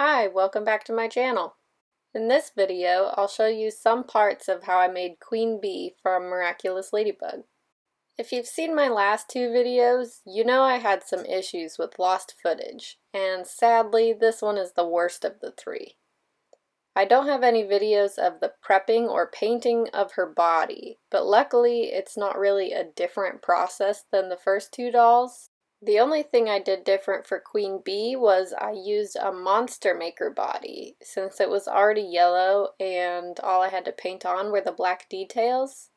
Hi, welcome back to my channel. In this video, I'll show you some parts of how I made Queen Bee from Miraculous Ladybug. If you've seen my last two videos, you know I had some issues with lost footage, and sadly, this one is the worst of the three. I don't have any videos of the prepping or painting of her body, but luckily it's not really a different process than the first two dolls. The only thing I did different for Queen Bee was I used a Monster Maker body, since it was already yellow and all I had to paint on were the black details.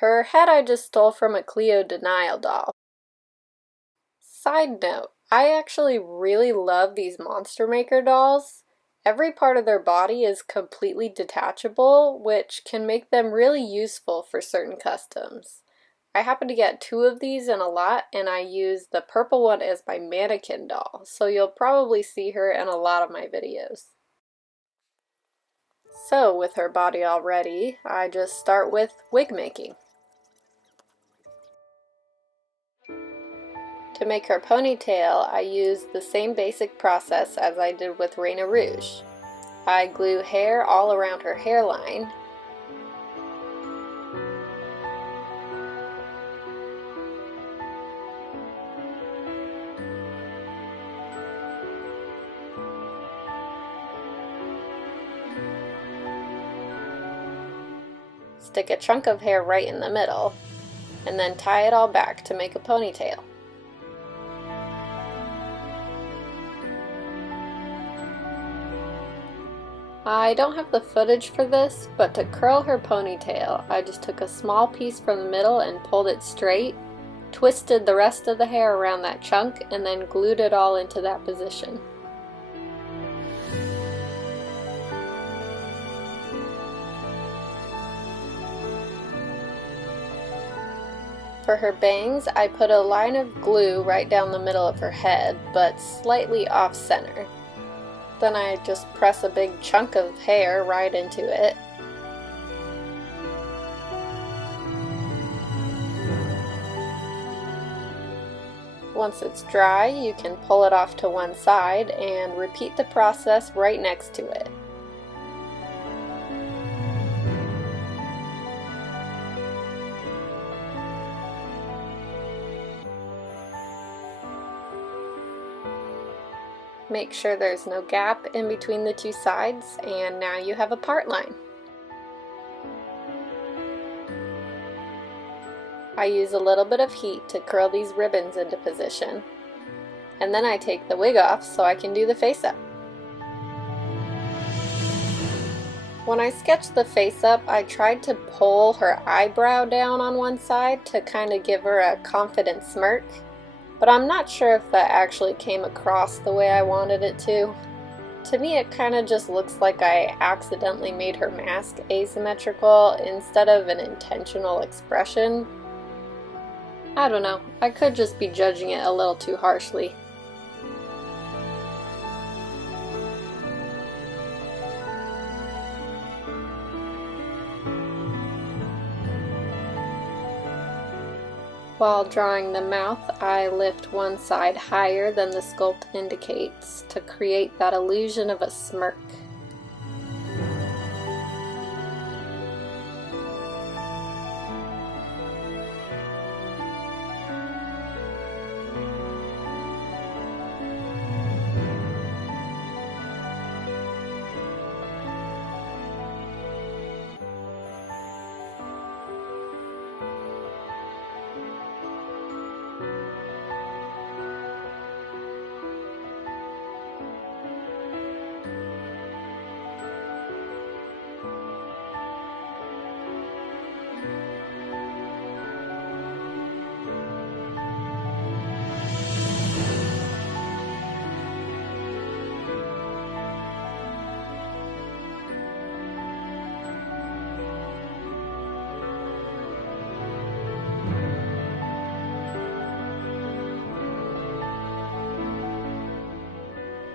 Her head I just stole from a Cleo Nile doll. Side note, I actually really love these Monster Maker dolls. Every part of their body is completely detachable, which can make them really useful for certain customs. I happen to get two of these in a lot, and I use the purple one as my mannequin doll, so you'll probably see her in a lot of my videos. So with her body all ready, I just start with wig making. To make her ponytail, I use the same basic process as I did with Reina Rouge. I glue hair all around her hairline, stick a chunk of hair right in the middle, and then tie it all back to make a ponytail. I don't have the footage for this, but to curl her ponytail, I just took a small piece from the middle and pulled it straight, twisted the rest of the hair around that chunk, and then glued it all into that position. For her bangs, I put a line of glue right down the middle of her head, but slightly off center. Then I just press a big chunk of hair right into it. Once it's dry, you can pull it off to one side and repeat the process right next to it. Make sure there's no gap in between the two sides, and now you have a part line. I use a little bit of heat to curl these ribbons into position, and then I take the wig off so I can do the face up. When I sketched the face up, I tried to pull her eyebrow down on one side to kind of give her a confident smirk. But I'm not sure if that actually came across the way I wanted it to. To me, it kind of just looks like I accidentally made her mask asymmetrical instead of an intentional expression. I don't know, I could just be judging it a little too harshly. While drawing the mouth, I lift one side higher than the sculpt indicates to create that illusion of a smirk.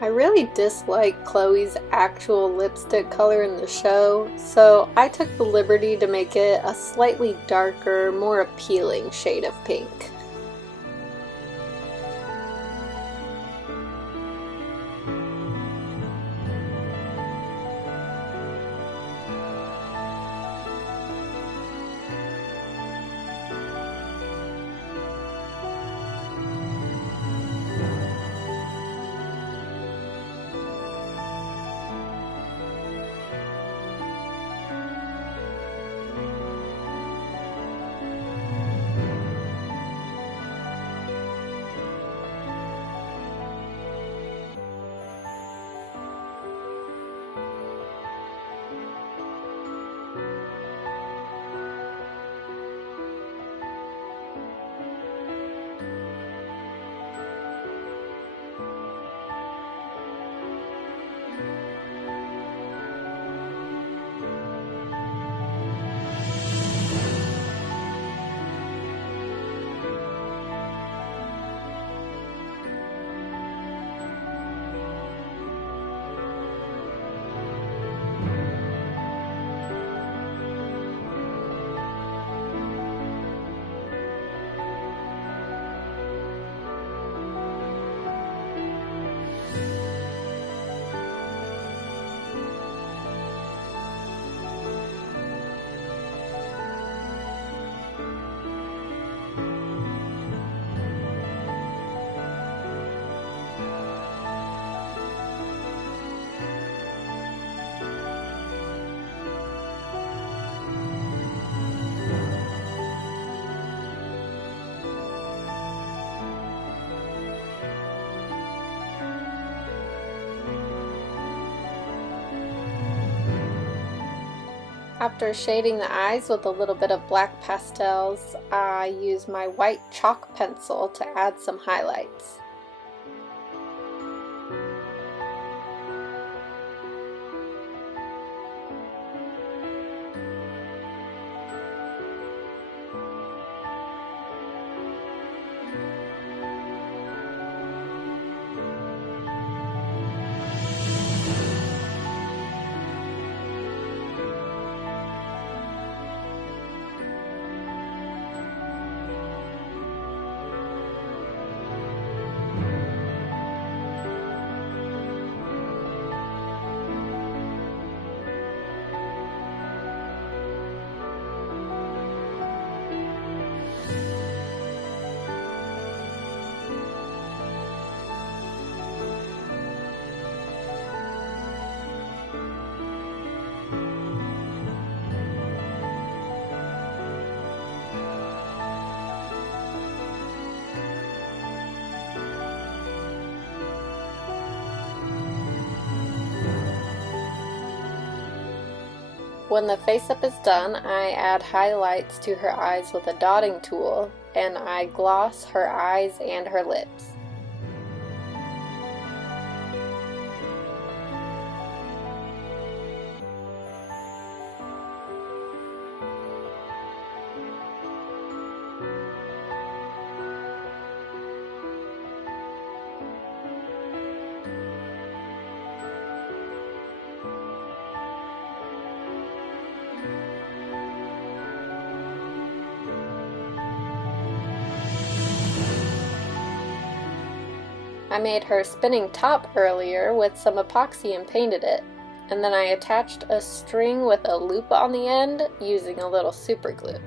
I really dislike Chloe's actual lipstick color in the show, so I took the liberty to make it a slightly darker, more appealing shade of pink. After shading the eyes with a little bit of black pastels, I use my white chalk pencil to add some highlights. When the face-up is done, I add highlights to her eyes with a dotting tool, and I gloss her eyes and her lips. I made her spinning top earlier with some epoxy and painted it, and then I attached a string with a loop on the end using a little super glue.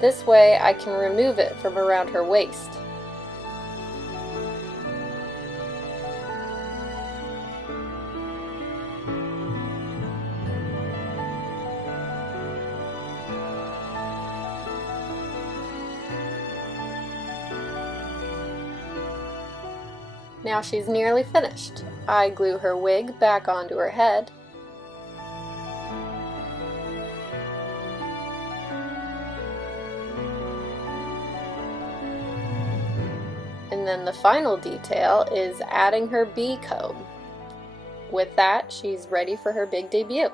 This way I can remove it from around her waist. Now she's nearly finished. I glue her wig back onto her head. And then the final detail is adding her bee comb. With that, she's ready for her big debut.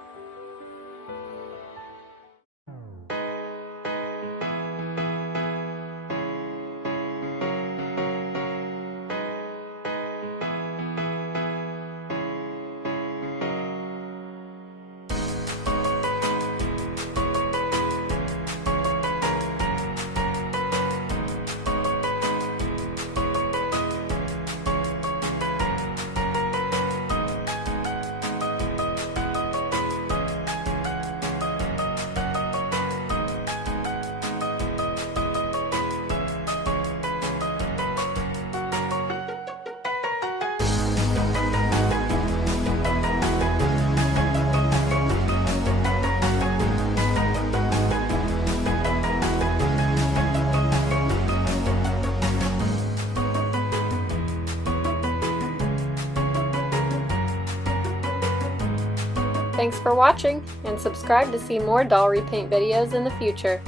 Thanks for watching, and subscribe to see more doll repaint videos in the future.